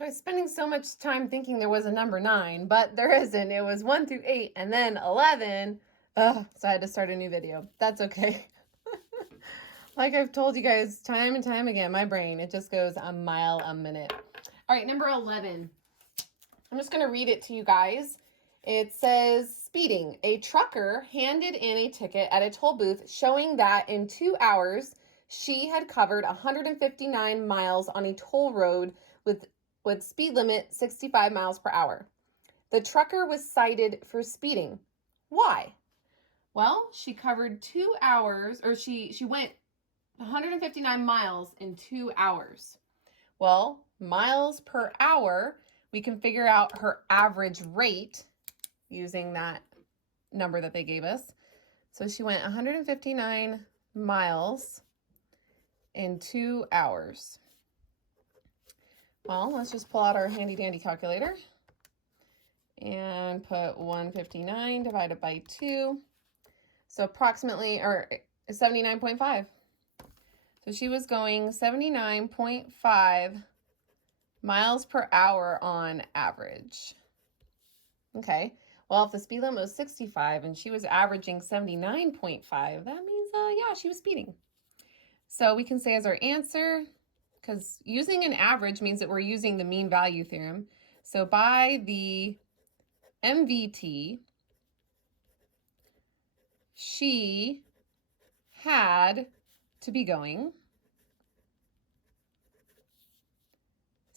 So I was spending so much time thinking there was a number 9, but there isn't. It was 1 through 8 and then 11. Ugh, so I had to start a new video. That's okay. Like I've told you guys time and time again, my brain, it just goes a mile a minute. All right, number 11. I'm just going to read it to you guys. It says, speeding. A trucker handed in a ticket at a toll booth showing that in 2 hours, she had covered 159 miles on a toll road with speed limit 65 miles per hour. The trucker was cited for speeding. Why? Well, she covered 2 hours, or she went 159 miles in 2 hours. Well, miles per hour, we can figure out her average rate using that number that they gave us. So she went 159 miles in 2 hours. Well, let's just pull out our handy dandy calculator and put 159 divided by 2. So approximately, or 79.5. So she was going 79.5 miles per hour on average. Okay, well, if the speed limit was 65 and she was averaging 79.5, that means, yeah, she was speeding. So we can say as our answer, because using an average means that we're using the mean value theorem. So by the MVT, she had to be going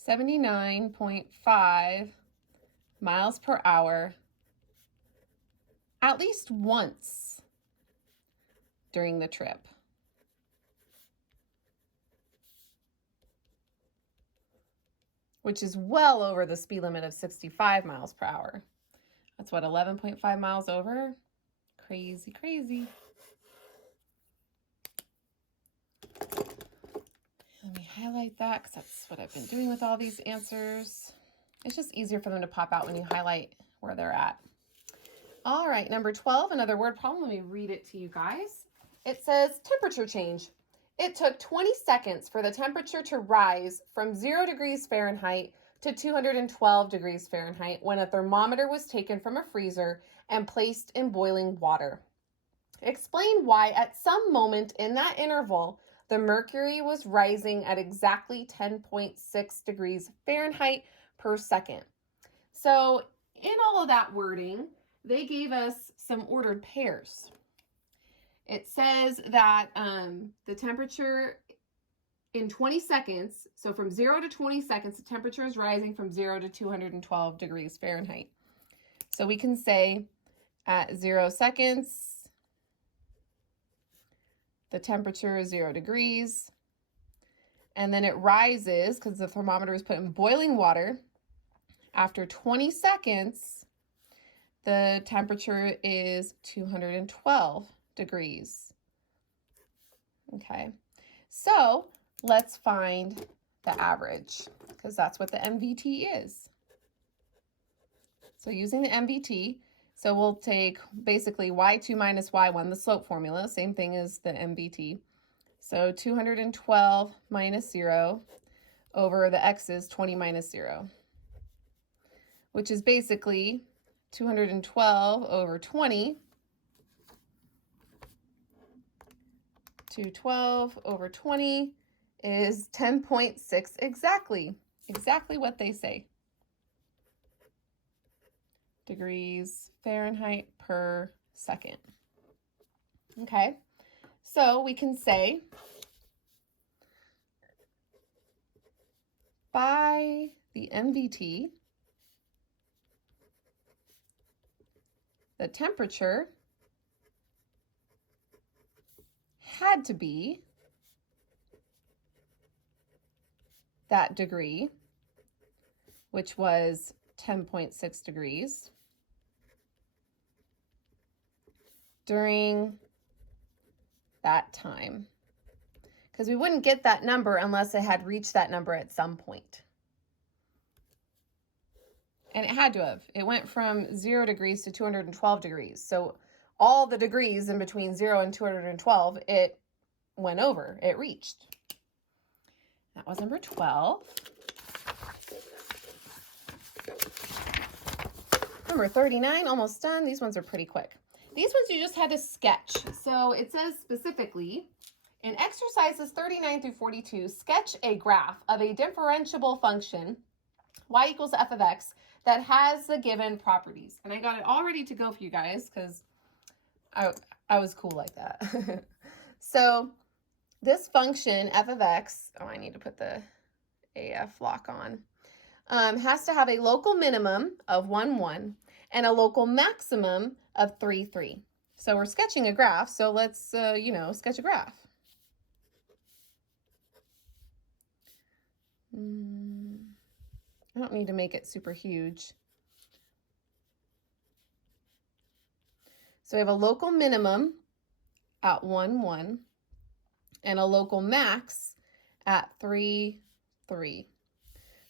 79.5 miles per hour at least once during the trip. Which is well over the speed limit of 65 miles per hour. That's what, 11.5 miles over? Crazy, crazy. Let me highlight that because that's what I've been doing with all these answers. It's just easier for them to pop out when you highlight where they're at. All right, number 12, another word problem. Let me read it to you guys. It says temperature change. It took 20 seconds for the temperature to rise from 0 degrees Fahrenheit to 212 degrees Fahrenheit when a thermometer was taken from a freezer and placed in boiling water. Explain why at some moment in that interval, the mercury was rising at exactly 10.6 degrees Fahrenheit per second. So in all of that wording, they gave us some ordered pairs. It says that the temperature in 20 seconds, so from 0 to 20 seconds, the temperature is rising from 0 to 212 degrees Fahrenheit. So we can say at 0 seconds, the temperature is 0 degrees, and then it rises because the thermometer is put in boiling water. After 20 seconds, the temperature is 212 degrees. Okay, so let's find the average because that's what the MVT is. So using the MVT, so we'll take basically y2 minus y1, the slope formula, same thing as the MVT. So 212 minus 0 over the x's 20 minus 0, which is basically 212 over 20. 212 over 20 is 10.6 exactly what they say. Degrees Fahrenheit per second. Okay, so we can say by the MVT, the temperature had to be that degree, which was 10.6 degrees, during that time. Because we wouldn't get that number unless it had reached that number at some point. And it had to have. It went from 0 degrees to 212 degrees. So all the degrees in between 0 and 212, it went over, it reached. That was number 12. Number 39, almost done. These ones are pretty quick. These ones you just had to sketch. So it says specifically, in exercises 39 through 42, sketch a graph of a differentiable function, y equals f of x, that has the given properties. And I got it all ready to go for you guys because I was cool like that. So this function, f of x, oh, I need to put the AF lock on, has to have a local minimum of 1, 1 and a local maximum of 3, 3. So we're sketching a graph, so let's, sketch a graph. I don't need to make it super huge. So we have a local minimum at 1, 1 and a local max at 3, 3.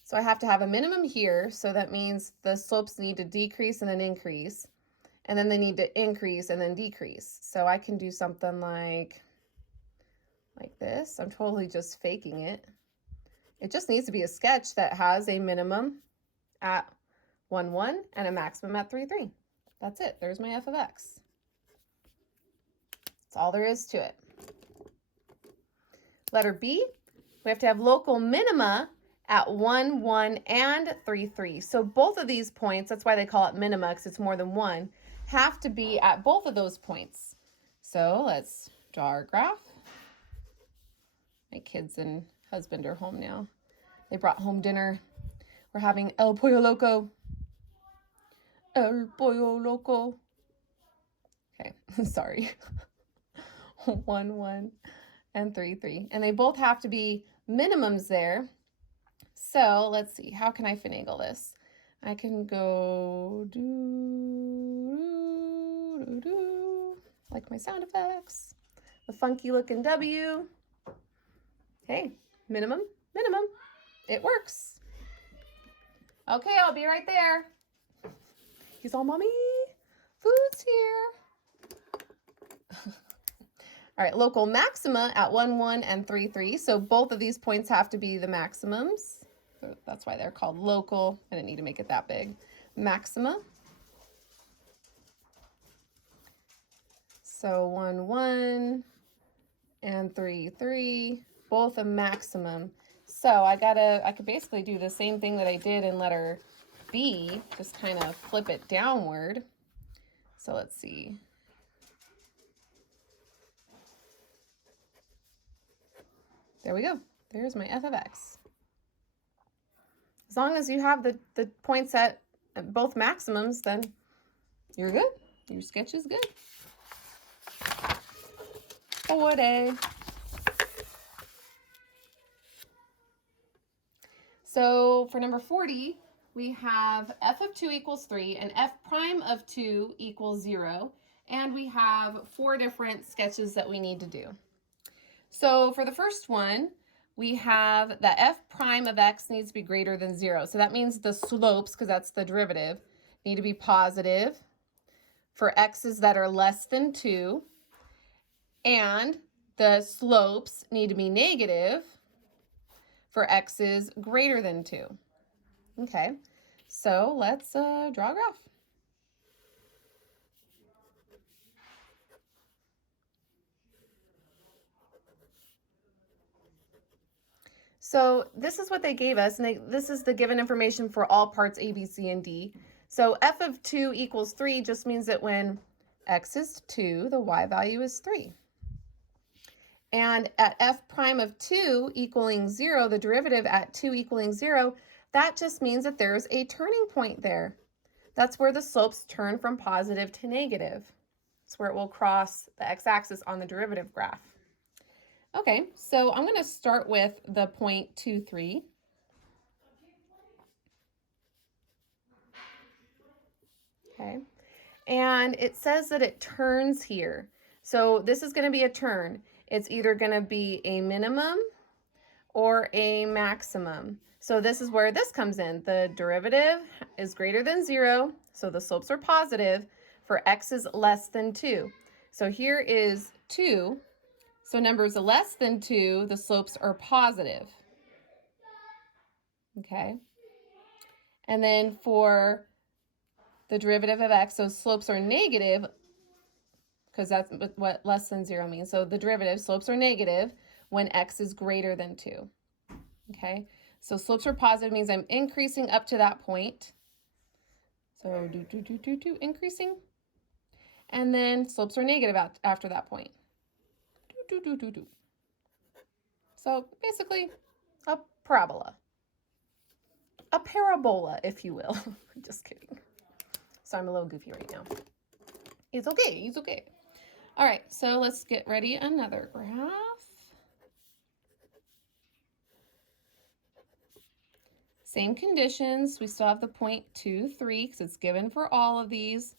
So I have to have a minimum here, so that means the slopes need to decrease and then increase, and then they need to increase and then decrease. So I can do something like this. I'm totally just faking it. It just needs to be a sketch that has a minimum at 1, 1 and a maximum at 3, 3. That's it. There's my f of x. That's all there is to it. Letter B, we have to have local minima at 1, 1 and 3, 3. So both of these points, that's why they call it minima, because it's more than one, have to be at both of those points. So let's draw our graph. My kids and husband are home now. They brought home dinner. We're having El Pollo Loco. El Pollo Loco. Okay, sorry. 1, 1 and 3, 3. And they both have to be minimums there. So let's see, how can I finagle this? I can go like my sound effects, the funky looking W. Hey, minimum, minimum, it works. Okay, I'll be right there. He's all, mommy, food's here. All right, local maxima at 1, 1 and 3, 3. So both of these points have to be the maximums. So that's why they're called local. I didn't need to make it that big. Maxima. So 1, 1 and 3, 3, both a maximum. So I could basically do the same thing that I did in letter B, just kind of flip it downward. So let's see. There we go. There's my f of x. As long as you have the points at both maximums, then you're good. Your sketch is good. 40. So for number 40, we have f of 2 equals 3 and f prime of 2 equals 0. And we have 4 different sketches that we need to do. So for the first one, we have that f prime of x needs to be greater than 0. So that means the slopes, because that's the derivative, need to be positive for x's that are less than 2. And the slopes need to be negative for x's greater than 2. Okay, so let's draw a graph. So this is what they gave us, and this is the given information for all parts A, B, C, and D. So f of 2 equals 3 just means that when x is 2, the y value is 3. And at f prime of 2 equaling 0, the derivative at 2 equaling 0, that just means that there's a turning point there. That's where the slopes turn from positive to negative. It's where it will cross the x-axis on the derivative graph. Okay, so I'm going to start with the point 2, 3. Okay, and it says that it turns here. So this is going to be a turn. It's either going to be a minimum or a maximum. So this is where this comes in. The derivative is greater than 0, so the slopes are positive for x is less than 2. So here is 2. So numbers less than 2, the slopes are positive. Okay. And then for the derivative of x, so slopes are negative, because that's what less than 0 means. So the derivative, slopes are negative when x is greater than 2. Okay, so slopes are positive means I'm increasing up to that point. So increasing. And then slopes are negative after that point. So basically a parabola. A parabola, if you will. Just kidding. So I'm a little goofy right now. It's okay, it's okay. All right, so let's get ready another graph. Same conditions, we still have the point 2, 3, because it's given for all of these.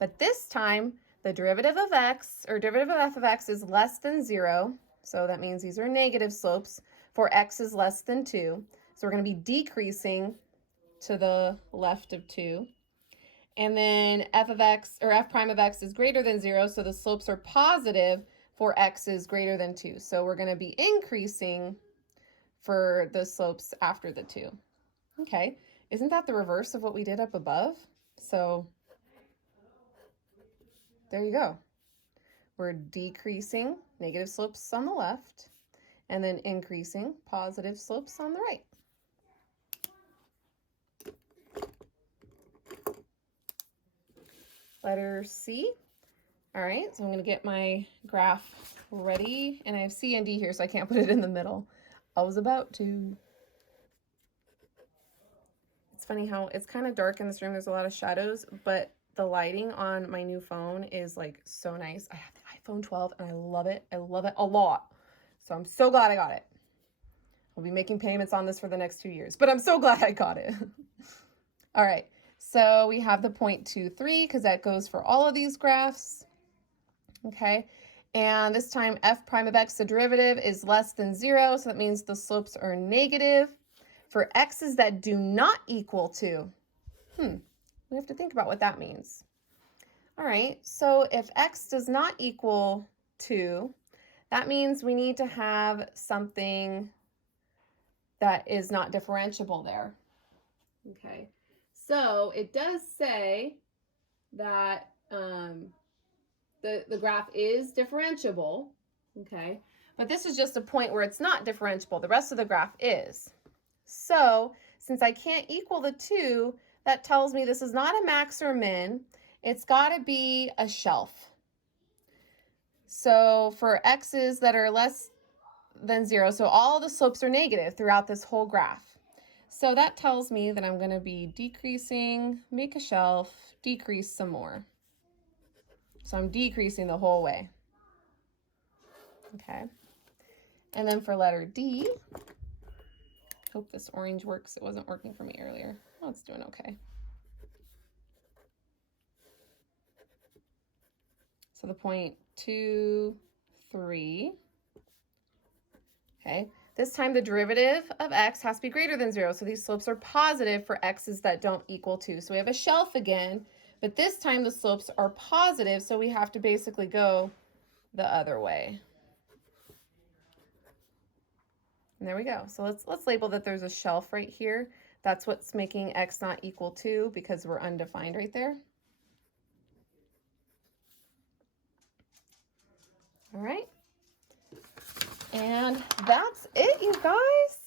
But this time, the derivative of x, or derivative of f of x, is less than 0. So that means these are negative slopes for x is less than 2. So we're going to be decreasing to the left of 2. And then f of x, or f prime of x, is greater than 0, so the slopes are positive for x is greater than 2. So we're going to be increasing for the slopes after the 2. Okay, isn't that the reverse of what we did up above? So there you go. We're decreasing negative slopes on the left and then increasing positive slopes on the right. Letter C. All right, so I'm going to get my graph ready, and I have C and D here, so I can't put it in the middle. I was about to. It's funny how it's kind of dark in this room. There's a lot of shadows, but the lighting on my new phone is like so nice. I have the iPhone 12 and I love it. I love it a lot. So I'm so glad I got it. I'll be making payments on this for the next 2 years, but I'm so glad I got it. All right, so we have the 0.23 because that goes for all of these graphs. Okay, and this time f prime of x, the derivative, is less than 0, so that means the slopes are negative. For x's that do not equal 2, we have to think about what that means. All right, so if x does not equal 2, that means we need to have something that is not differentiable there. Okay, so it does say that the graph is differentiable, okay, but this is just a point where it's not differentiable. The rest of the graph is. So since I can't equal the 2, that tells me this is not a max or min. It's got to be a shelf. So for x's that are less than 0, so all the slopes are negative throughout this whole graph. So that tells me that I'm going to be decreasing, make a shelf, decrease some more. So I'm decreasing the whole way. Okay. And then for letter D, hope this orange works. It wasn't working for me earlier. Oh, it's doing okay. So the 0.23. Okay, this time the derivative of x has to be greater than 0. So these slopes are positive for x's that don't equal 2. So we have a shelf again, but this time the slopes are positive, so we have to basically go the other way. And there we go. So let's label that there's a shelf right here. That's what's making x not equal 2 because we're undefined right there. All right. And that's it, you guys.